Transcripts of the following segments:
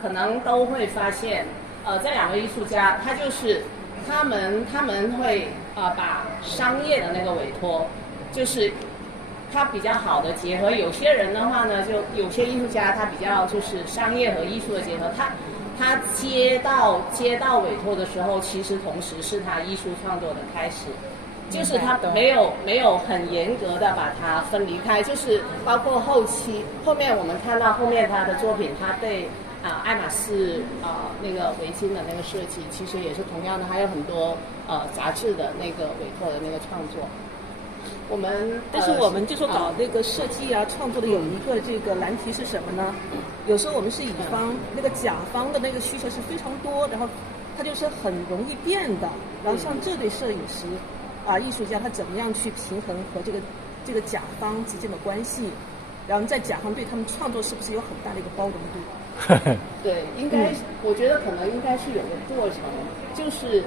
可能都会发现，这两位艺术家，他们会把商业的那个委托，就是他比较好的结合。有些人的话呢，就有些艺术家他比较就是商业和艺术的结合，他接到委托的时候，其实同时是他艺术创作的开始。就是他没有很严格的把它分离开，就是包括后面我们看到后面他的作品，他对爱马仕那个围巾的那个设计，其实也是同样的，还有很多杂志的那个委托的那个创作。但是我们就说搞那个设计创作的有一个这个难题是什么呢？有时候我们是乙方，那个甲方的那个需求是非常多，然后它就是很容易变的。然后像这对摄影师艺术家他怎么样去平衡和这个甲方之间的关系？然后在甲方对他们创作是不是有很大的一个包容度？对，我觉得可能应该是有个过程，就是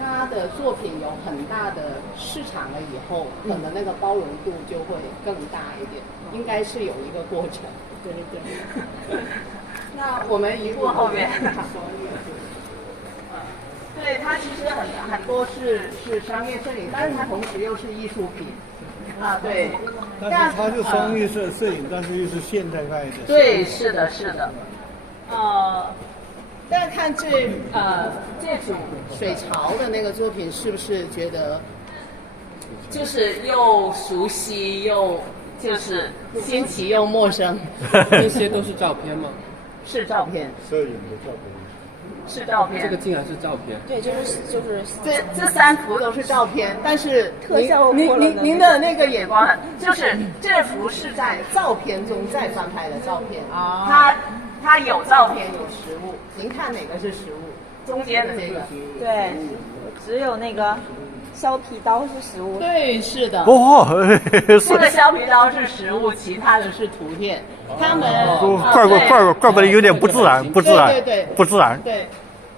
他的作品有很大的市场了以后，可能那个包容度就会更大一点，应该是有一个过程。对对对。那我们移步后面。对，它其实很多是商业摄影，但是它同时又是艺术品对。但是它是商业摄影，但是又是现代派的。对，是的，是的。大家看这种水槽的那个作品，是不是觉得就是又熟悉又就是新奇又陌生？这些都是照片吗？是照片。摄影的照片。是照片，这个竟然是照片。对，就是这3幅都是照片，但是特效您的那个眼光，就是这幅是在照片中再翻拍的照片它有照片有实物，您看哪个是实物？中间的这个。对，只有那个削皮刀是实物。对，是的。这个削皮刀是实物，其他的是图片。他们怪不得有点不自然，不自然。对，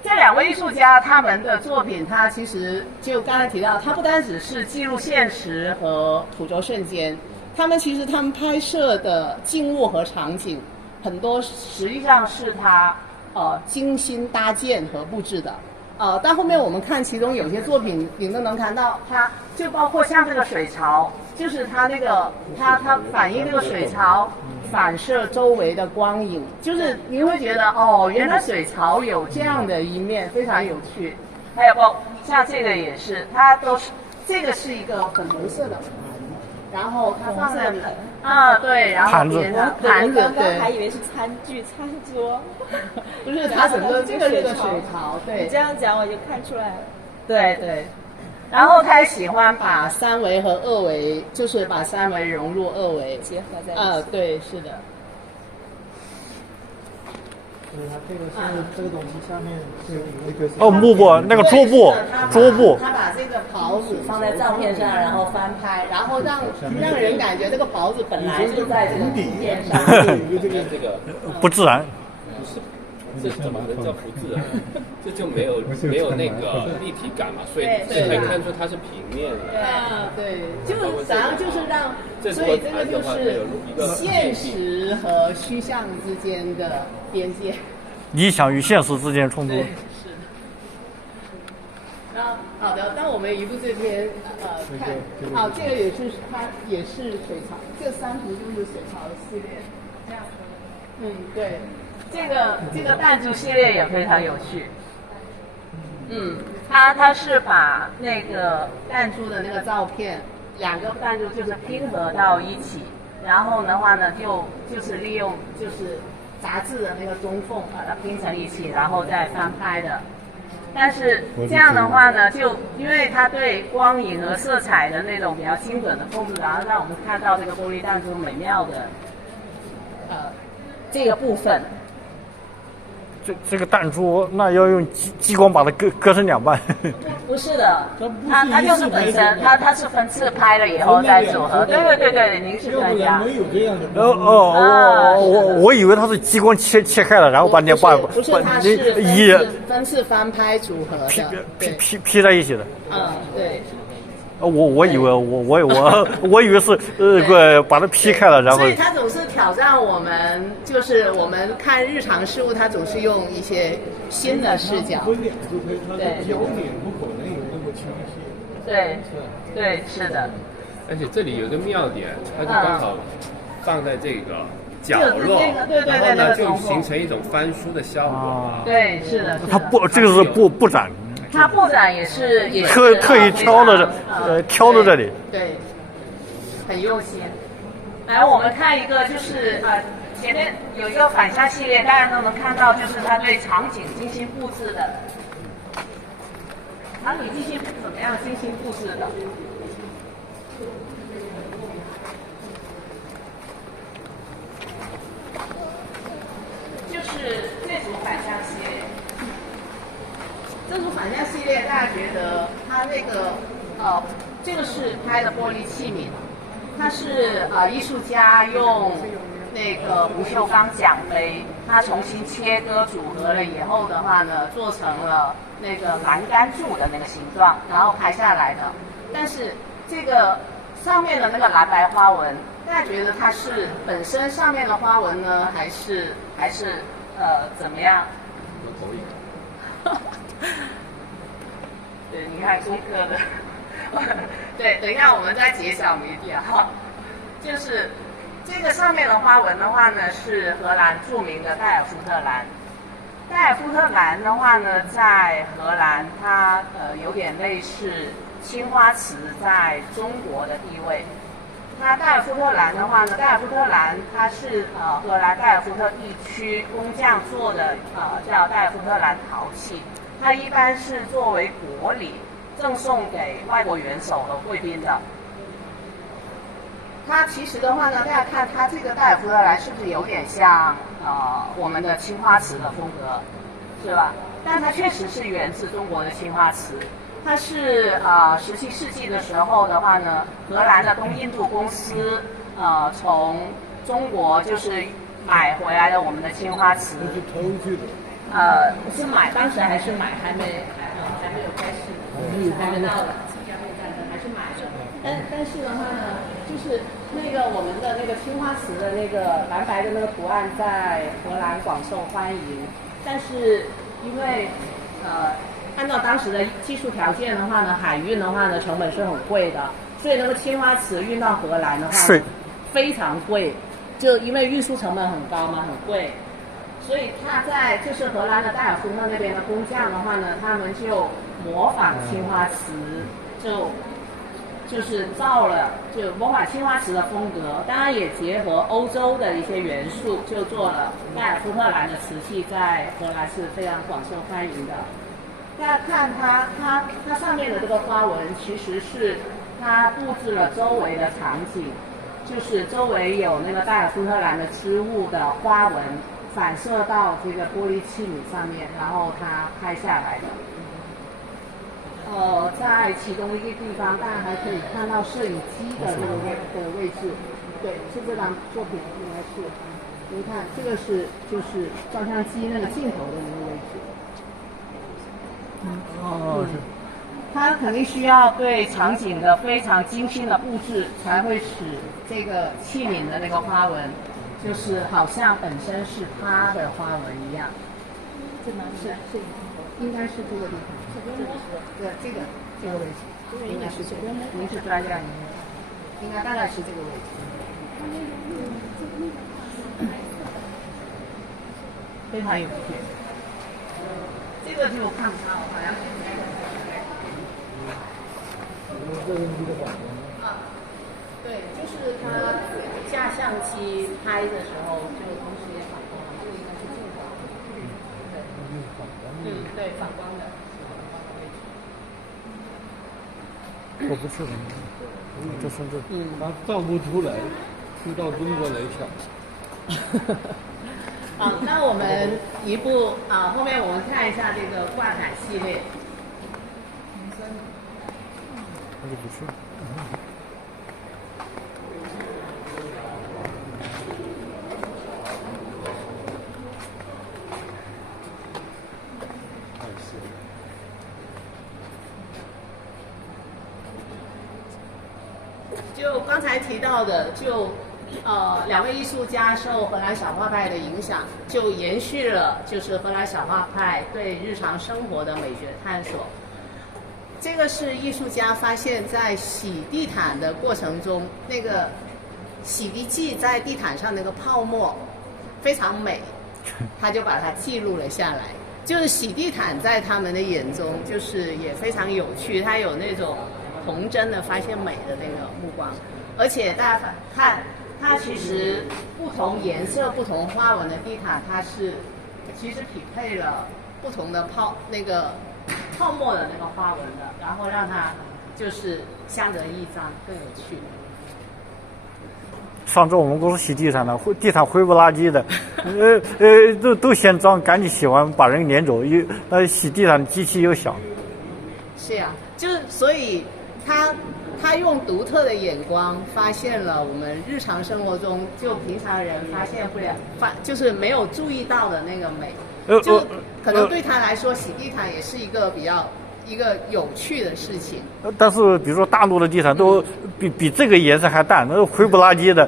这两位艺术家他们的作品，他其实就刚才提到，他不单只是记录现实和捕捉瞬间，他们拍摄的静物和场景，很多实际上是他精心搭建和布置的。但后面我们看其中有些作品，你都能看到，它就包括像这个水槽，就是它反映这个水槽反射周围的光影，就是你会觉得原来水槽有这样的一面，非常有趣。还有像这个也是，它都是这个是一个粉红色的，然后它放在对，然后盘子，刚刚还以为是餐具、餐桌，不是，它整个这个是个水槽，对。你这样讲我就看出来了。对对。然后他喜欢把3维和2维，就是把3维融入2维，结合在一起。对，是的。它这个东西下面是一个幕布，那个桌布。他把这个袍子放在照片上，然后翻拍，然后让人感觉这个袍子本来就在这个底面上。这个不自然。这怎么能叫不自然？这就没有那个立体感嘛，所以才看出它是平面的。对，就是让，所以这个就是现实和虚像之间的边界，理想与现实之间冲突。是的。好的，那我们移步这边看，这个也是它也是水槽，这3幅就是水槽的系列，这样。对。这个弹珠系列也非常有趣。它是把那个弹珠的那个照片，2个弹珠就是拼合到一起，然后的话呢，就是利用就是杂志的那个中缝把它拼成一起，然后再翻拍的。但是这样的话呢，就因为它对光影和色彩的那种比较精准的控制，然后让我们看到这个玻璃弹珠美妙的这个部分。这个弹珠那要用激光把它割成2半。不是的，它就是本身它是分次拍了以后再组合。对，您是专家。没有这样的。我以为它是激光切开了，然后把2半不是，它是分次翻拍组合的，劈在一起的。对。我以为我以为是把它劈开了，然后所以他总是挑战我们，就是我们看日常事物，他总是用一些新的视角。分两次推，它的焦点不可能有那么清晰。对，对，是的。而且这里有个妙点，它就刚好放在这个角落，对然后呢就形成一种翻书的效果。对，是的。它这个是布展。它布展也是特意挑的这里，对，很用心。来，我们看一个，就是前面有一个反向系列，大家都能看到，就是他对场景精心布置的。场景精心怎么样？精心布置的。就是这组反向系列。这组反向系列，大家觉得它那个这个是拍的玻璃器皿，它是艺术家用那个不锈钢奖杯，它重新切割组合了以后的话呢，做成了那个栏杆柱的那个形状，然后拍下来的。但是这个上面的那个蓝白花纹，大家觉得它是本身上面的花纹呢，还是怎么样？对，你看工科的，对，等一下我们再揭晓谜底哈。就是这个上面的花纹的话呢，是荷兰著名的代尔夫特蓝。代尔夫特蓝的话呢，在荷兰它有点类似青花瓷在中国的地位。那代尔夫特蓝的话呢，代尔夫特蓝它是荷兰代尔夫特地区工匠做的叫代尔夫特蓝陶器，它一般是作为国礼赠送给外国元首和贵宾的。它其实的话呢，大家看它这个代尔夫特蓝是不是有点像我们的青花瓷的风格，是吧？但它确实是源自中国的青花瓷。它是17世纪的时候的话呢，荷兰的东印度公司从中国就是买回来的我们的青花瓷。是偷去的。是买，当时还是买，还没有开始，还没到的，还是买的。但是的话呢，就是那个我们的那个青花瓷的那个蓝白的那个图案在荷兰广受欢迎，但是因为按照当时的技术条件的话呢，海运的话呢成本是很贵的，所以那个青花瓷运到荷兰的话非常贵，就因为运输成本很高嘛，很贵，所以他在就是荷兰的代尔夫特那边的工匠的话呢，他们就模仿青花瓷，就是模仿青花瓷的风格，当然也结合欧洲的一些元素，就做了代尔夫特蓝的瓷器，在荷兰是非常广受欢迎的。大家看它上面的这个花纹，其实是它布置了周围的场景，就是周围有那个代尔夫特蓝的织物的花纹反射到这个玻璃器皿上面，然后它拍下来的。在其中一个地方，大家还可以看到摄影机的这个位置，对，是这张作品应该是，你看这个就是照相机那个镜头的那个位置。是。它肯定需要对场景的非常精心的布置，才会使这个器皿的那个花纹，就是好像本身是它的花纹一样。这哪里？是，应该是这个地方。对，这个位置，应该是这个。您是专家，应该大概是这个位置。非常有趣。这个就看不到，好像。对，就是他架相机拍的时候，这个同时也反光了，这个应该是镜光。对，反光的。我不是的，这深圳。他照不出来，就到中国来抢。好，那我们一步后面我们看一下这个挂毯系列。那就不去。就刚才提到的，两位艺术家受荷兰小画派的影响，就延续了就是荷兰小画派对日常生活的美学探索。这个是艺术家发现，在洗地毯的过程中，那个洗涤剂在地毯上那个泡沫非常美，他就把它记录了下来。就是洗地毯在他们的眼中，就是也非常有趣，他有那种童真的发现美的那个目光，而且大家看。它其实不同颜色、不同花纹的地毯，它是其实匹配了不同的泡沫的那个花纹的，然后让它就是相得益彰，更有趣。上周我们公司洗地毯了，地毯灰不拉几的，都嫌脏，赶紧洗完把人撵走。那洗地毯机器又响。是呀，就是所以他用独特的眼光发现了我们日常生活中就平常人发现不了，就是没有注意到的那个美。就可能对他来说，洗地毯也是一个一个有趣的事情。但是比如说大陆的地毯都比这个颜色还淡，那灰不拉几的，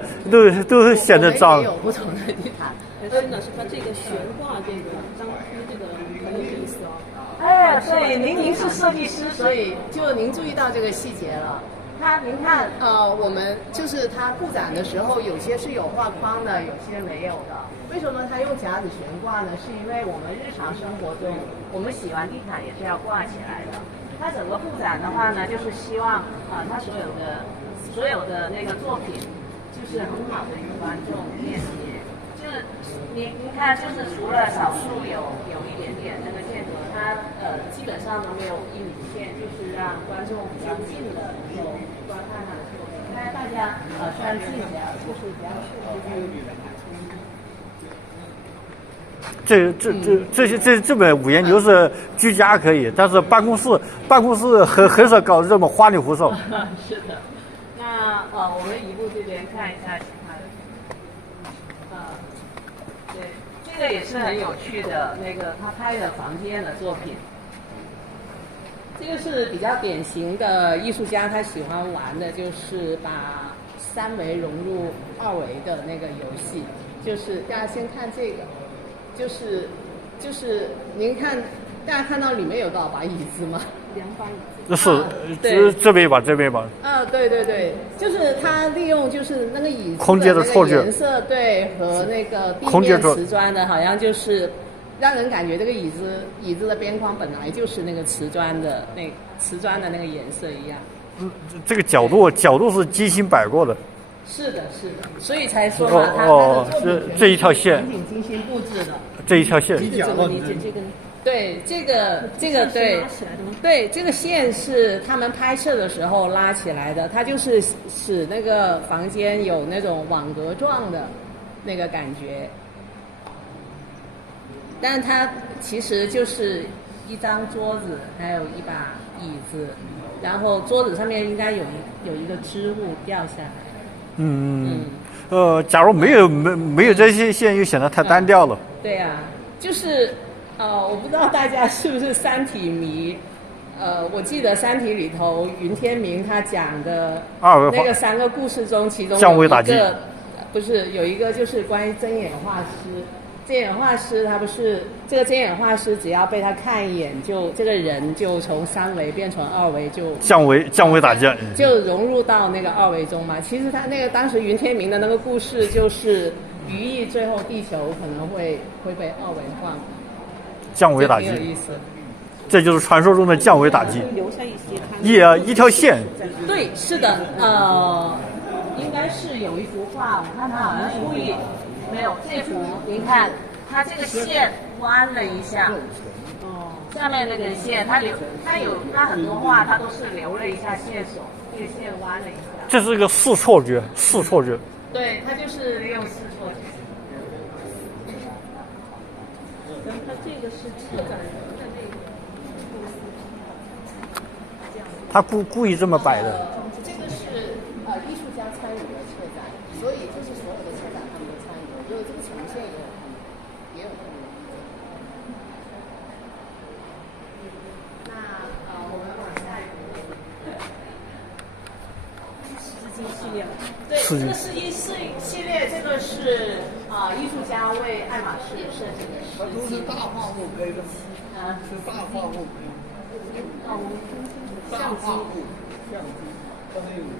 都显得脏。也有不同的地毯。真的是它这个悬挂这个当铺这个很有意思哦。哎，所以您是设计师，所以就您注意到这个细节了。您看，我们就是它布展的时候，有些是有画框的，有些没有的。为什么它用夹子悬挂呢？是因为我们日常生活中，我们洗完地毯也是要挂起来的。它整个布展的话呢，就是希望它所有的那个作品，就是很好的与观众链接。就是您看，就是除了少数有一点点那个间隔，它基本上都没有1米线，就是让观众比较近的能够观看它的作品。但是大家虽然近一点，就是比较这本五颜六色居家可以，但是办公室很少搞这么花里胡哨。是的。那我们移步这边看一下其他的。对，这个也是很有趣的，那个他拍的房间的作品。这个是比较典型的艺术家，他喜欢玩的就是把3维融入2维的那个游戏。就是大家先看这个，就是您看，大家看到里面有多少把椅子吗？2把椅子。这边一把，这边一把。对，就是他利用就是那个椅子空间的错觉颜色，对，和那个地面瓷砖的，好像就是让人感觉这个椅子的边框本来就是那个瓷砖的那个颜色一样。这个角度是精心摆过的。是的，所以才说嘛，他的作品这一条线挺精心布置的。这一条线。你怎么理解这个？对，这个对，这个线是他们拍摄的时候拉起来的，它就是使那个房间有那种网格状的那个感觉。但它其实就是一张桌子，还有一把椅子，然后桌子上面应该有一个织物掉下来。假如没有这些线，又显得太单调了。对啊，就是我不知道大家是不是《三体》迷。我记得《三体》里头云天明他讲的那个3个故事中，其中有一个不是有一个就是关于针眼画师。针眼画师他不是这个针眼画师，只要被他看一眼，就这个人就从3维变成2维，就降维打击，就融入到那个2维中嘛。其实他那个当时云天明的那个故事，就是寓意最后地球可能会被2维化，降维打击，挺有意思。这就是传说中的降维打击。留下一些一条线。对，是的，应该是有一幅画，我看他好像是故意。没有这幅，您看，它这个线弯了一下，下面那根线，它很多画，它都是留了一下线索，这个线弯了一下。这是一个视错觉。对，它就是利用视错觉。它这个是策展人的那个，他故意这么摆的。这个是艺术家参与的策展，所以就是所有的策展他们都参与了，就是这个呈现也有他们的意见。那我们往下一步。十字金系对，丝巾这个丝巾系列，这个是艺术家为爱马仕设计的丝它都是巾。大画布配的，啊，是大画布配的，大画布相机，它是有什么？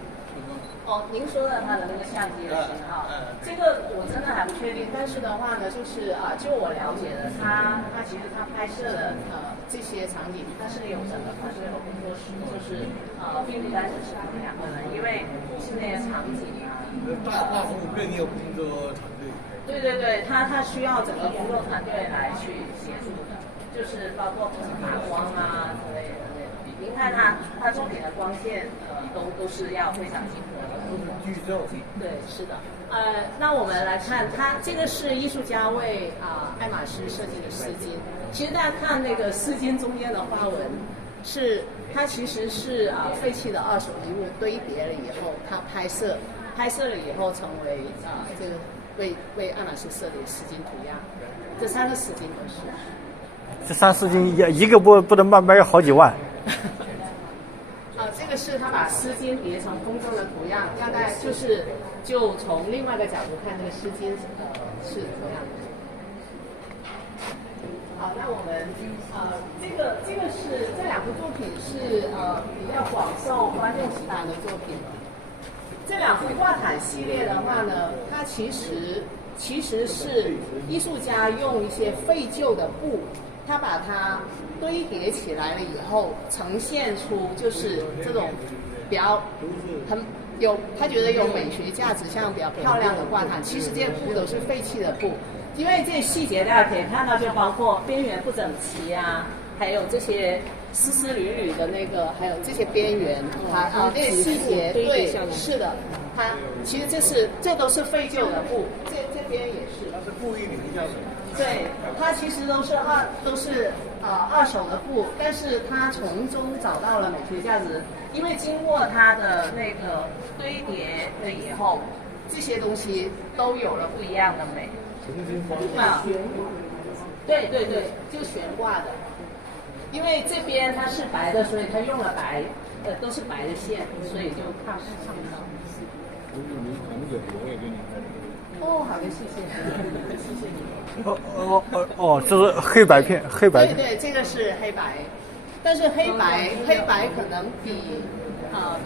哦，您说的它的那个相机的型号，这个我真的还不确定。但是的话呢，就是就我了解的，它其实它拍摄的这些场景，它是有整个团队和工作室，就是并不单只是他们2个人，因为是那些场景大画布更有工作团队。对对对，它需要整个工作团队来去协助的，就是包括打光啊之类的那种。您看它作品的光线都是要非常紧迫的。巨兽。对，是的。那我们来看，它这个是艺术家为爱马仕设计的丝巾。其实大家看那个丝巾中间的花纹，它其实是废弃的二手衣物堆叠了以后，它拍摄了以后成为这个为爱马仕设计的丝巾图样。这3个丝巾都是。这3丝巾一个不能卖好几万。这个是他把丝巾叠成风筝的图样，大概就从另外一个角度看，这个丝巾是怎么样的。好，那我们这个是这2部作品是比较广受观众喜欢的作品。这2幅画毯系列的话呢，它其实是艺术家用一些废旧的布，他把它堆叠起来了以后，呈现出就是这种比较他觉得有美学价值，像比较漂亮的画毯。其实这些布都是废弃的布，因为这些细节大家可以看到，就包括边缘不整齐啊，还有这些丝丝缕缕的那个，还有这些边缘这些细节，对，是的，它其实这都是废旧的布，这边也是，它是故意留下的。对，它其实都是二手的布，但是它从中找到了美学价值，因为经过它的那个堆叠了以后，这些东西都有了不一样的美。对对对，就悬挂的，因为这边它是白的，所以它用了都是白的线，所以就看不到。哦，好的，谢谢，谢谢你。这是黑白片，黑白片。对对，这个是黑白，但是黑白可能比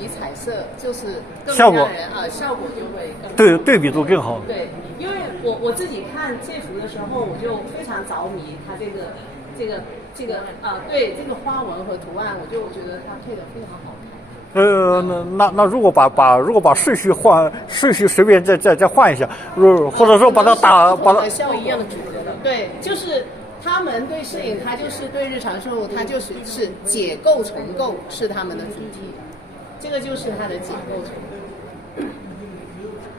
彩色就是更让人效果就会更对比度更好。对，因为我自己看这幅的时候，我就非常着迷它这个对这个花纹和图案，我就觉得它配的非常好看。那如果把顺序随便再换一下，或者说把它不一样的主题的，对，就是他们对摄影，它就是对日常生活，它就是解构重构是他们的主题，这个就是它的解构重构。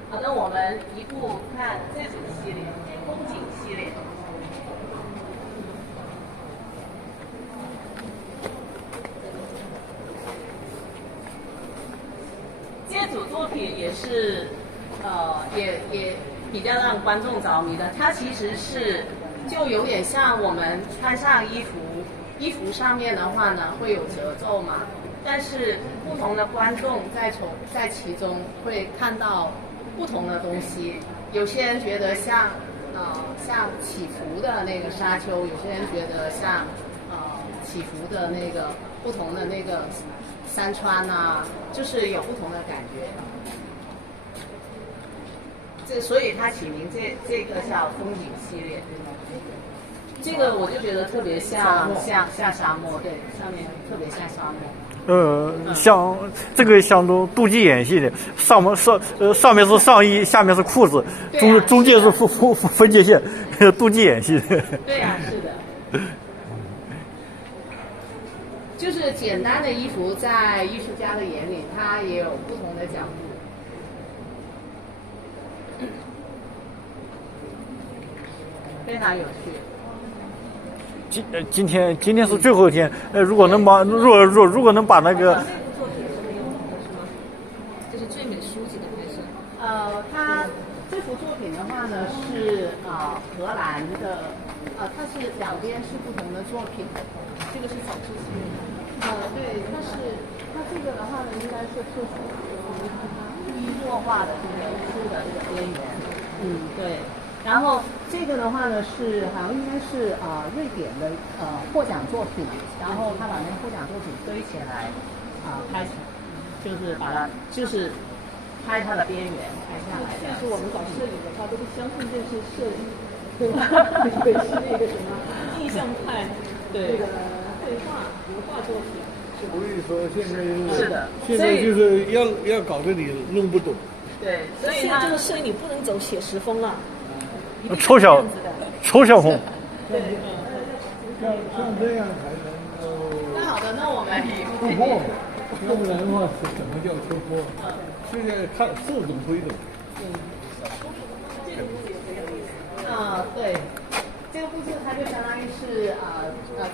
好的，我们一步看这组系列，风景系列。这组作品也是，也比较让观众着迷的。它其实就有点像我们穿上衣服上面的话呢会有褶皱嘛，但是不同的观众在其中会看到不同的东西。有些人觉得像起伏的那个沙丘，有些人觉得像起伏的那个不同的那个山川啊，就是有不同的感觉。所以它起名这个叫风景系列。这个我就觉得特别像沙漠，对，上面特别像沙漠。像这个像渡际演系的，上面是上衣，下面是裤子，中间是分界线，渡际演系的。对呀，是的。就是简单的衣服，在艺术家的眼里，它也有不同的角度。非常有趣。今天是最后一天，如果能把那个，这是最美书籍的拍摄。它这幅作品的话呢是荷兰的，它是两边是不同的作品，这个是走出系列。对，它这个的话呢，应该是特殊故意弱化的这个书的这个边缘。对。然后这个的话呢是好像应该是瑞典的获奖作品，然后他把那个获奖作品堆起来拍成，就是把它就是拍它的边缘拍下来。这是我们搞摄影的话，都是相信这是摄影，对吧？对，是那个什么印象派，对，那个绘画、油画作品。所以说现在是的，现在就是要搞得你弄不懂。对，所以现在这个摄影你不能走写实风了。抽象风。对，像这样才能够那好的，那我们突破，要不然的话是什么叫突破？现在看各种推动。对，这个布置它就相当于是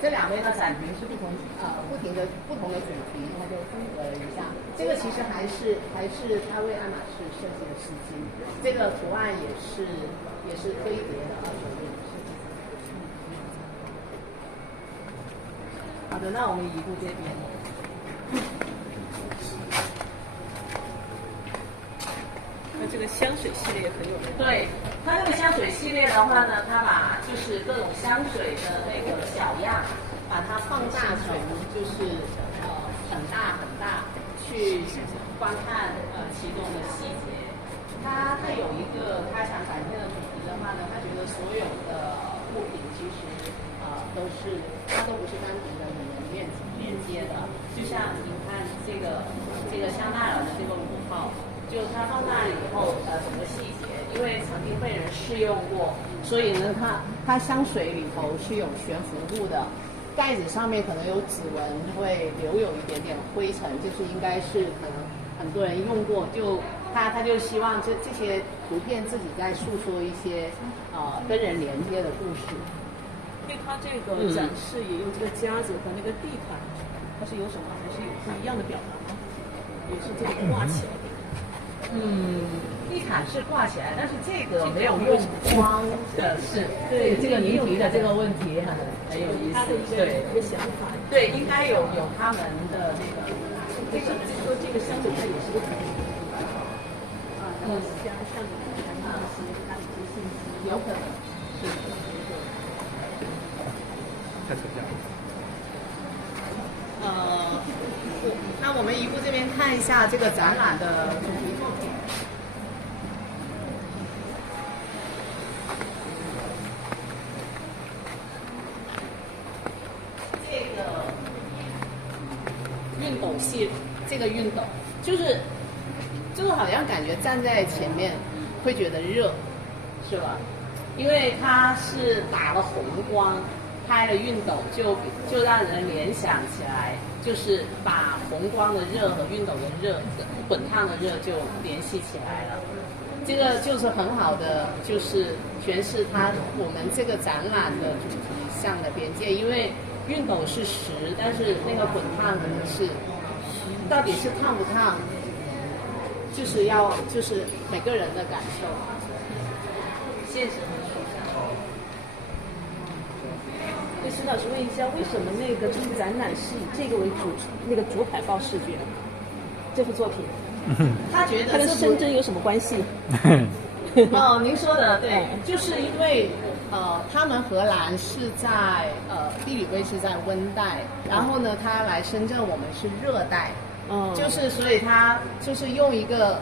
这两边的展厅是不同的主题，它就风格了一下。这个其实还是他为爱马仕设计的丝巾，这个图案也是堆叠的好的，那我们移步这边。那这个香水系列也很有名。对，它这个香水系列的话呢，它把就是各种香水的那个小样，把它放大成就是很大，去观看其中的细节。它有一个他想展现的主题的话呢，他觉得所有的物品其实它都不是单独的与人连接的，就像你看这个香奈儿的这个5号。就它放那里以后，整个细节，因为曾经被人试用过，所以呢，它香水里头是有悬浮物的，盖子上面可能有指纹，会留有一点点灰尘，就是应该是可能很多人用过，就他就希望这些图片自己在诉说一些跟人连接的故事。因为它这个展示也有这个夹子和那个地毯，它是有什么还是有不一样的表达吗？也是这个挂起来的。地毯是挂起来，但是这个没有用光的是，对这个您提的这个问题很有意思，对一个想法，对，应该有他们的那个，这个香水它也是个主题然后加上它的一些信息，有可能是。太抽象了。那我们移步这边看一下这个展览的主题作品。这个熨斗系，这个熨斗就是好像感觉站在前面会觉得热，是吧？因为它是打了红光。拍了熨斗就让人联想起来，就是把红光的热和熨斗的热、滚烫的热就联系起来了。这个就是很好的，就是诠释我们这个展览的主题上的边界。因为熨斗是实，但是那个滚烫可能是到底是烫不烫，就是每个人的感受，现实和抽象。石老师问一下，为什么那个这次展览是以这个为主海报视觉？这幅作品，他觉得它跟深圳有什么关系？您说的对，就是因为他们荷兰是在地理位置在温带，然后呢，他来深圳，我们是热带，就是所以他就是用一个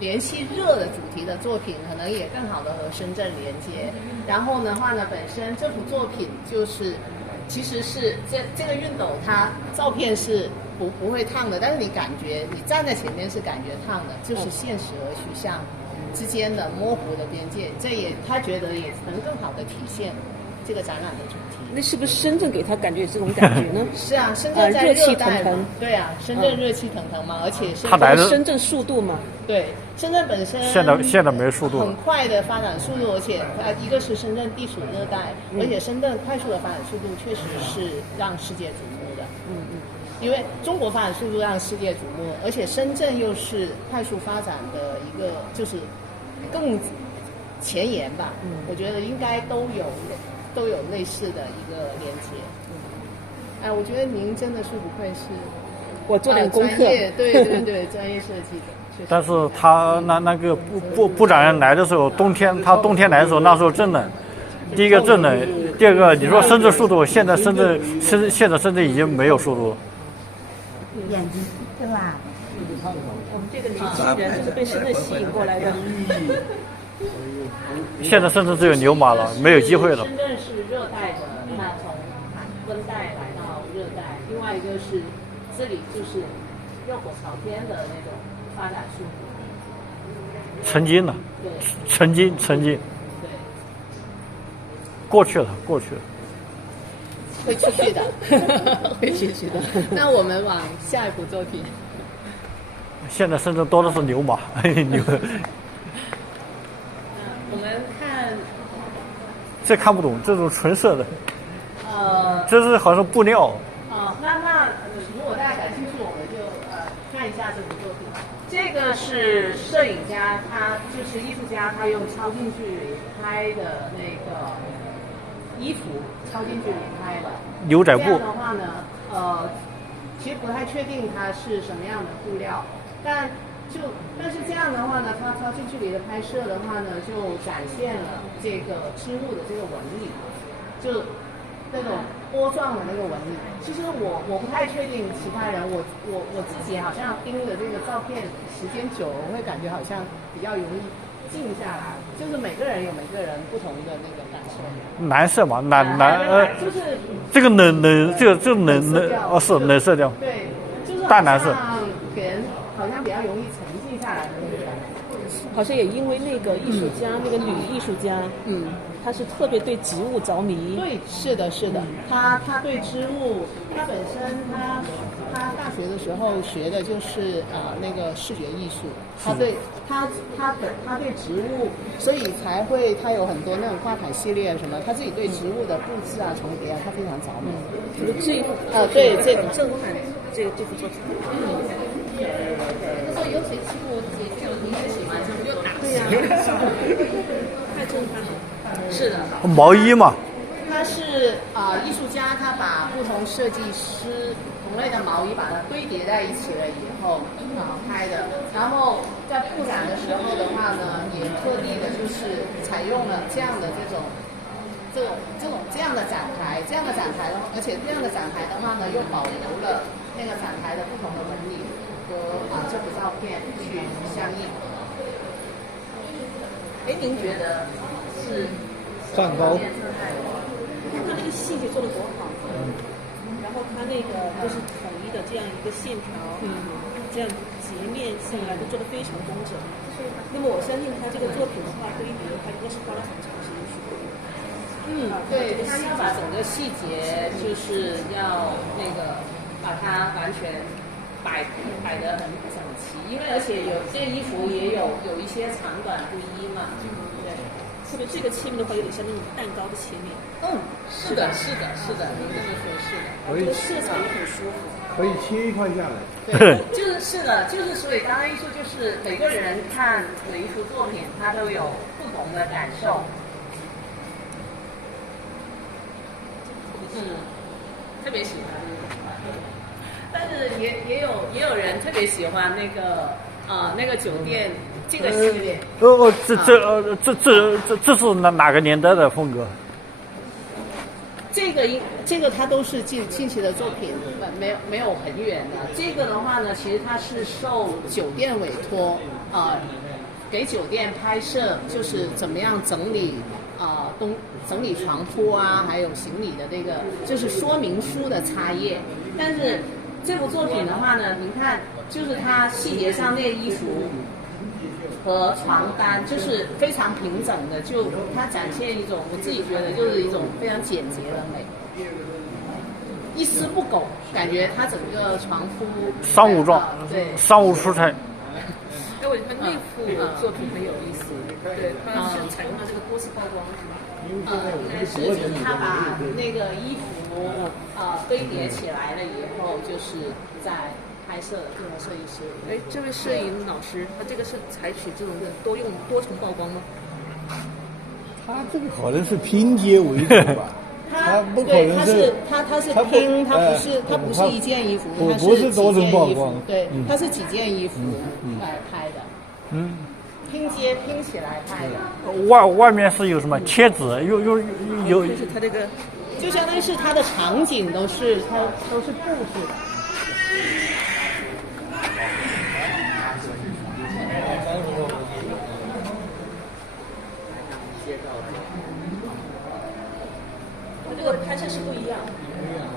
联系热的主题的作品，可能也更好的和深圳连接。然后的话呢，本身这幅作品其实是这个熨斗，它照片是不会烫的，但是你感觉你站在前面是感觉烫的，就是现实和虚像之间的模糊的边界，他觉得也能更好的体现这个展览的主题。那是不是深圳给他感觉有这种感觉呢？是啊，深圳在热带嘛，对啊，深圳热气腾腾嘛，而且深圳速度嘛，对，深圳本身现在没速度，很快的发展速度，而且一个是深圳地处热带，而且深圳快速的发展速度确实是让世界瞩目的。因为中国发展速度让世界瞩目，而且深圳又是快速发展的一个，就是更前沿吧。我觉得应该都有类似的一个连接。哎，我觉得您真的是不愧是我做点功课，专业对，专业设计的。但是他那个部长人来的时候，冬天来的时候，那时候真冷。第一个真冷，第二个你说深圳速度，现在深圳已经没有速度了。眼睛对吧？我们这个年轻人就是被深圳吸引过来的。现在深圳只有牛马了，没有机会了。深圳是热带的，那从温带来到热带，另外一个是这里就是热火朝天的那种发展速度。曾经呢？对。曾经。对。过去了。会继续的，会继续的。那我们往下一部作品。现在深圳多的是牛马，牛。我们看。这看不懂，这种纯色的。这是好像布料。那如果大家感兴趣，我们就看一下这部作品。这个是摄影家，他就是艺术家，他用超近距离拍的那个衣服，超近距离拍的牛仔布。这样的话呢，其实不太确定它是什么样的布料，但是这样的话呢，它超近距离的拍摄的话呢，就展现了这个织物的这个纹理，就那种波状的那个纹理。其实我不太确定其他人，我自己好像盯着这个照片时间久，我会感觉好像比较容易静下来，就是每个人有每个人不同的那个感受。蓝色嘛，就是这个冷，这个冷是冷色调。对，就是淡蓝色，给人好像比较容易沉静下来的那个感觉。好像也因为那个艺术家，那个女艺术家，她是特别对植物着迷。对，是的。她对植物，她本身她大学的时候学的就是那个视觉艺术，她对植物，所以才会她有很多那种挂毯系列什么，她自己对植物的布置啊、重叠啊，她非常着迷。就是这一幅对，这个正版这幅作品。那时候有谁吃过这就你也喜欢，就打。对呀，太震撼了。是的。毛衣嘛。他是艺术家，他把不同设计师同类的毛衣把它堆叠在一起了以后拍的。然后在布展的时候的话呢，也特地的就是采用了这样的这样的展台，而且这样的展台的话呢，又保留了那个展台的不同的纹理和这幅照片去相应。您觉得是蛋糕？他那个细节做得多好，然后他那个就是统一的这样一个线条，这样截面下来都做得非常工整。那么我相信他这个作品的话，堆叠他应该是花了很长时间去做。对，他要把整个细节就是要那个把它完全摆得很整齐，因为而且有这衣服也有一些长短不一嘛，对。特别这个切面的话，有点像那种蛋糕的切面。是的，您这么说是的。可以，色彩也很舒服。可以切一块下来。对，是的，所以当代艺术就是每个人看每一幅作品，他都有不同的感受。特别喜欢。但是也有人特别喜欢那个酒店这个系列。这是哪个年代的风格？这个它都是近期的作品，没有很远的。这个的话呢，其实它是受酒店委托，给酒店拍摄，就是怎么样整理整理床铺啊，还有行李的这个就是说明书的插页。但是这部作品的话呢，您看，就是它细节上那衣服和床单就是非常平整的，就它展现一种我自己觉得就是一种非常简洁的美，一丝不苟，感觉它整个床铺商务装，对，商务出差。我觉得那幅作品很有意思，对，它是采用了这个多次曝光，是吧？就是他把那个衣服堆叠起来了以后，就是在拍摄这个摄影师。这位摄影老师，他这个是采取这种多重曝光吗？他这个好像是拼接为主吧？它不可对，能它是拼，它不是一件衣服，它不是多重曝几件衣服光，对，它是几件衣服来拍的，嗯，拼起来拍的，外面是有什么贴纸，有就是它这个就相当于是它的场景都是布置的。它这个拍摄是不一样，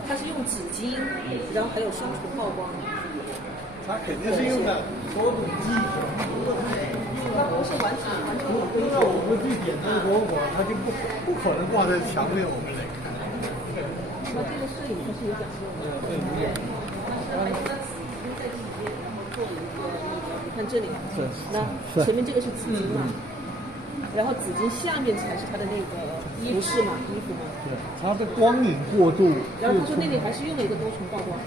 它是用纸巾，然后还有双重曝光。它肯定是用的多种技术，它不是完全用到我们最简单的光法，它就不可能挂在墙面我们来看。那这个摄影它是有讲究的，它是在纸巾在里面，然后做一个你看这里，那前面这个是纸巾嘛，然后纸巾下面才是它的那个衣服嘛，对，它的光影过度。然后他说那里还是用了一个多重曝光。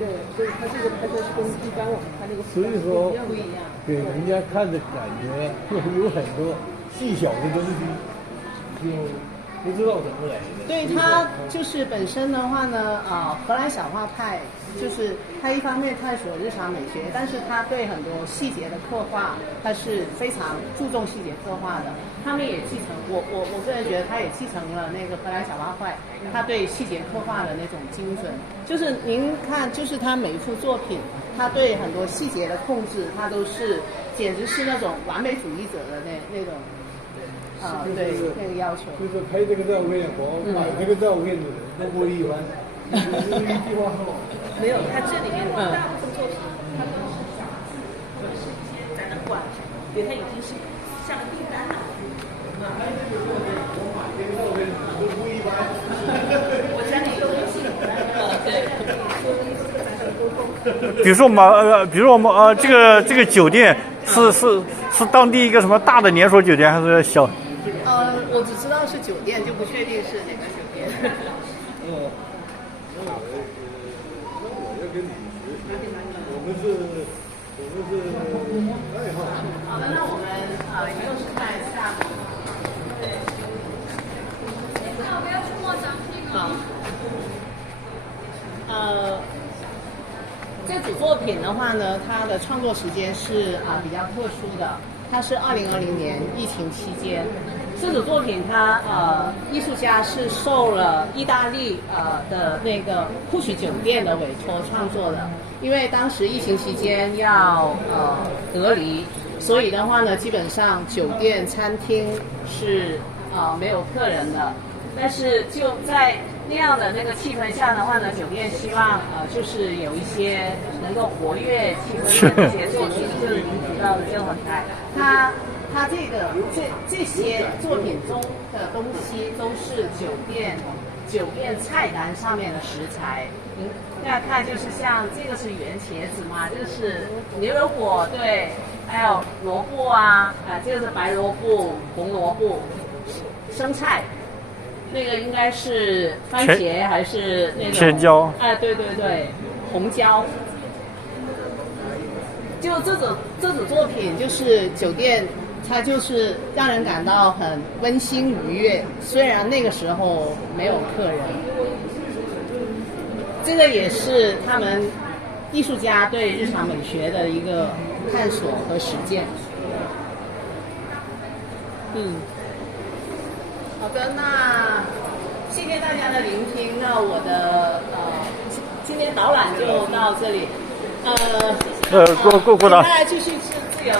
对，所以它这个拍摄是跟一般我们拍那个所以说不一样。给人家看的感觉有很多细小的东西，就不知道怎么来的。对，它就是本身的话呢，荷兰小画派就是它一方面探索日常美学，但是它对很多细节的刻画，它是非常注重细节刻画的。他们也继承我个人觉得，他也继承了那个荷兰小画派，他对细节刻画的那种精准。就是您看，就是他每一幅作品，他对很多细节的控制，他都是简直是那种完美主义者的那种。对那个要求，就是拍这个照片，我买这个照片的人都不一般。一句话说，没有，它这里面大部分作品，它都是杂志或者是一些展览馆，对，它已经是下了订单了。我家里有微信，对，比如说我们这个酒店是当地一个什么大的连锁酒店还是小？我只知道是酒店，就不确定是哪个酒店。我要跟你学习，我们是爱好。好的，那我们又是在下午。那我们要去摸奖品啊。这组作品的话呢，它的创作时间是比较特殊的，它是2020年疫情期间。这组作品它艺术家是受了意大利的那个库许酒店的委托创作的，因为当时疫情期间要隔离，所以的话呢，基本上酒店餐厅是没有客人的，但是就在那样的那个气氛下的话呢，酒店希望就是有一些能够活跃气氛的这些作品，就是您提到的就很爱它这些作品中的东西都是酒店菜单上面的食材。大家看，就是像这个是圆茄子嘛，这是牛油果，对，还有萝卜这个是白萝卜、红萝卜、生菜。那个应该是番茄还是那种甜椒？对对对，红椒。就这组作品，就是酒店，它就是让人感到很温馨愉悦。虽然那个时候没有客人，这个也是他们艺术家对日常美学的一个探索和实践。好的，那谢谢大家的聆听。那我的今天导览就到这里。过导。大家继续吃。